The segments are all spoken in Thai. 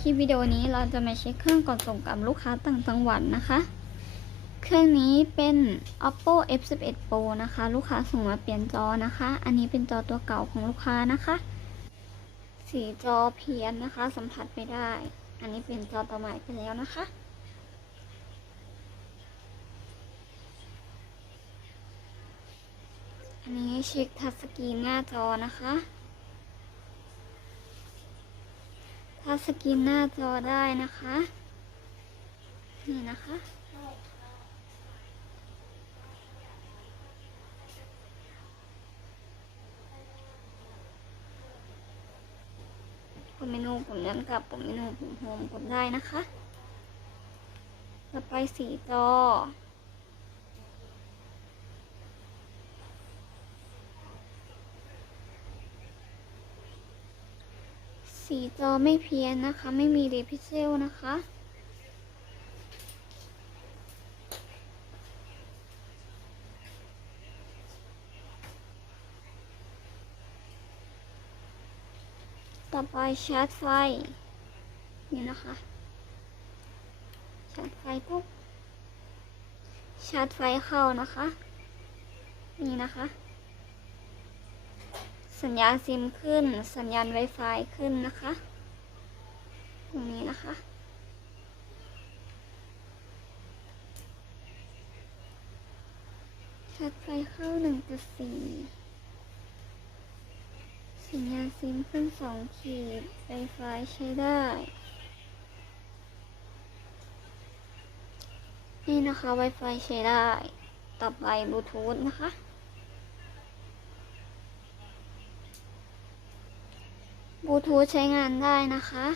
คลิปวิดีโอนี้เราจะมาเช็คเครื่องก่อนส่งกับลูกค้าต่างจังหวัดนะคะ เครื่องนี้เป็น oppo f11 pro นะคะ ลูกค้าส่งมาเปลี่ยนจอนะคะ อันนี้เป็นจอตัวเก่าของลูกค้านะคะ สีจอเพี้ยนนะคะ สัมผัสไม่ได้ อันนี้เป็นจอตัวใหม่ไปแล้วนะคะอันนี้เช็คทัชสกรีนหน้าจอนะคะ ทัชสกรีนหน้าจอได้นะคะ นี่นะคะปุ่มเมนูปุ่มนั้นกลับปุ่มเมนูปุ่มโฮมกดได้นะคะ ต่อไปสีจอ สีจอไม่เพี้ยนนะคะ ไม่มีเรพิเซลนะคะต่อไปชาร์จไฟ นี่นะคะ ชาร์จไฟปุ๊บ ชาร์จไฟเข้านะคะ นี่นะคะ สัญญาณซิมขึ้น สัญญาณ Wi-Fi ขึ้นนะคะ ตรงนี้นะคะชาร์จไฟเข้า 1.4 สัญญาณซิมขึ้น 2 ขีด Wi-Fi ใช้ได้ นี่นะคะ Wi-Fi ใช้ได้ ต่อไปบลูทูธนะคะ บลูทูธใช้งานได้นะคะ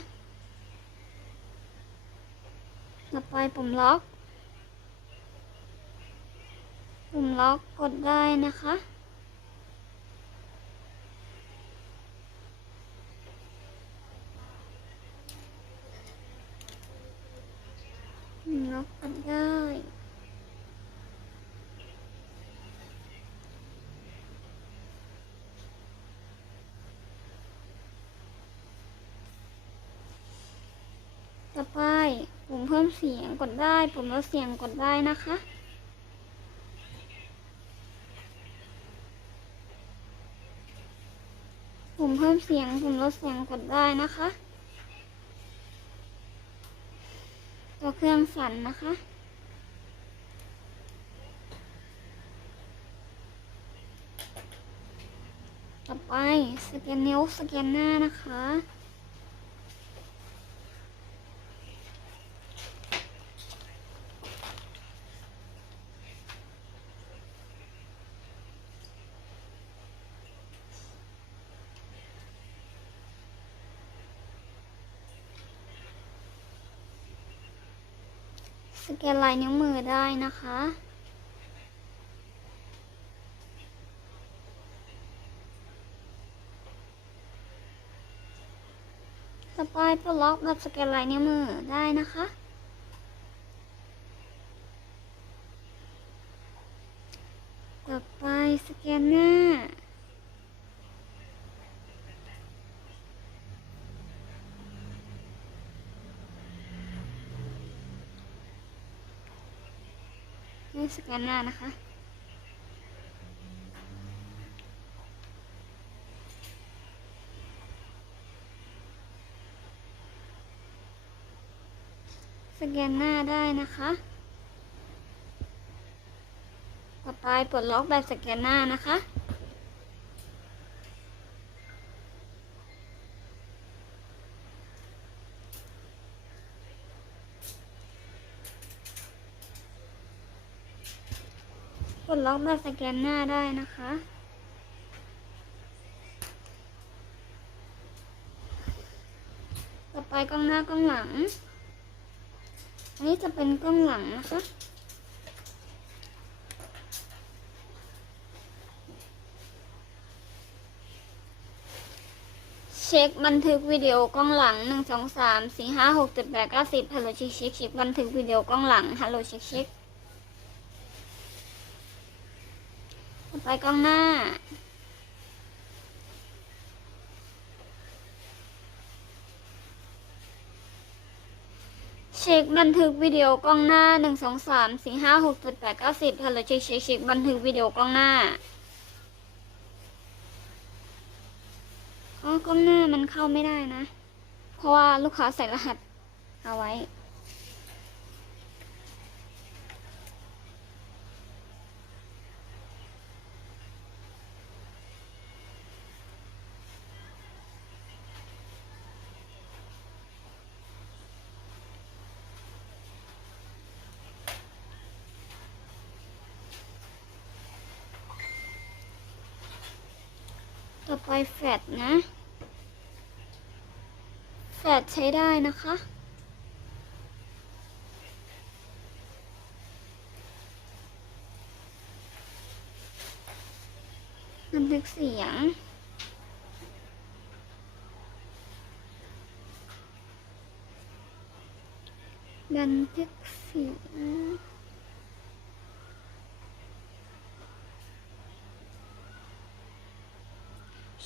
ต่อไปปุ่มล็อก ปุ่มล็อกกดได้นะคะ ปุ่มล็อกกดได้ ต่อไปปุ่มเพิ่มเสียงกดได้ ปุ่มลดเสียงกดได้นะคะ ปุ่มเพิ่มเสียง ปุ่มลดเสียงกดได้นะคะ ตัวเครื่องสั่นนะคะต่อไปสแกนนิ้วสแกนหน้านะคะ สแกนลายนิ้วมือได้นะคะต่อไปปลดล็อกแบบสแกนลายนิ้วมือได้นะคะ ต่อไปสแกนหน้า นี่สแกนหน้านะคะสแกนหน้าได้นะคะ ต่อไปปลดล็อกแบบสแกนหน้านะคะ ดล็อกแบบสแกนหน้าได้นะคะ ต่อไปกล้องหน้ากล้องหลัง อันนี้จะเป็นกล้องหลังนะคะเช็คบันทึกวิดีโอกล้องหลังหนึ่งสองสามสี่ห้าหกเจ็ดแปดเก้าสิบฮัลโหลเช็คเช็คเช็คบันทึกวิดีโอกล้องหลังฮัลโหลเช็คเช็คต่อไป กล้องหน้า เช็คบันทึกวิดีโอกล้องหน้าหนึ่งสองสามสี่ห้าหกเจ็ดแปดเก้าสิบฮัลโหลเช็คเช็คเช็คบันทึกวิดีโอกล้องหน้าอ๋อกล้องหน้ามันเข้าไม่ได้นะ เพราะว่าลูกค้าใส่รหัสเอาไว้ ต่อไปแฟดนะ แฟดใช้ได้นะคะ บันทึกเสียงบันทึกเสียง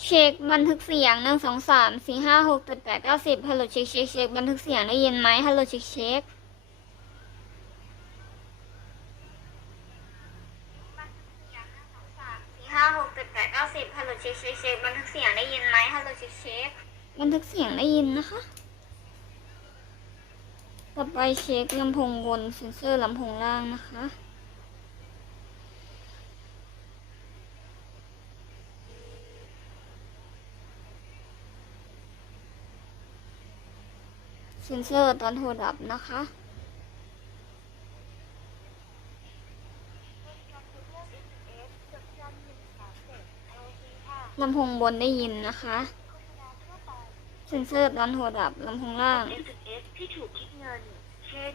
เช็คบันทึกเสียงหนึ่งสองสามสี่ห้าหกเจ็ดแปดเก้าสิบฮัลโหลเช็คเช็คเช็คบันทึกเสียงได้ยินไหมฮัลโหลเช็คเช็คห้าหกเจ็ดแปดเก้าสิบฮัลโหลเช็คเช็คเช็คบันทึกเสียงได้ยินไหมฮัลโหลเช็คเช็คบันทึกเสียงได้ยินนะคะ ต่อไปเช็คลำโพงบนเซนเซอร์ลำโพงล่างนะคะ นเซอร์ตอนโทรดับนะคะ ลำโพงบนได้ยินนะคะ เซนเซอร์ตอนโทรดับลำโพงล่าง SMS ที่ถูกคิดเงิน เช่น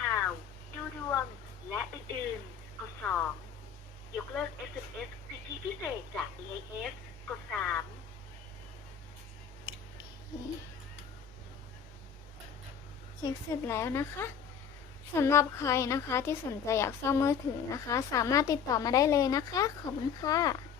ข่าว ดูดวง และอื่นๆ กด 2 ยกเลิก SMS สิทธิพิเศษจาก AIS กด 3 เช็คเสร็จแล้วนะคะสำหรับใครนะคะที่สนใจอยากซ่อมมือถือนะคะ สามารถติดต่อมาได้เลยนะคะ ขอบคุณค่ะ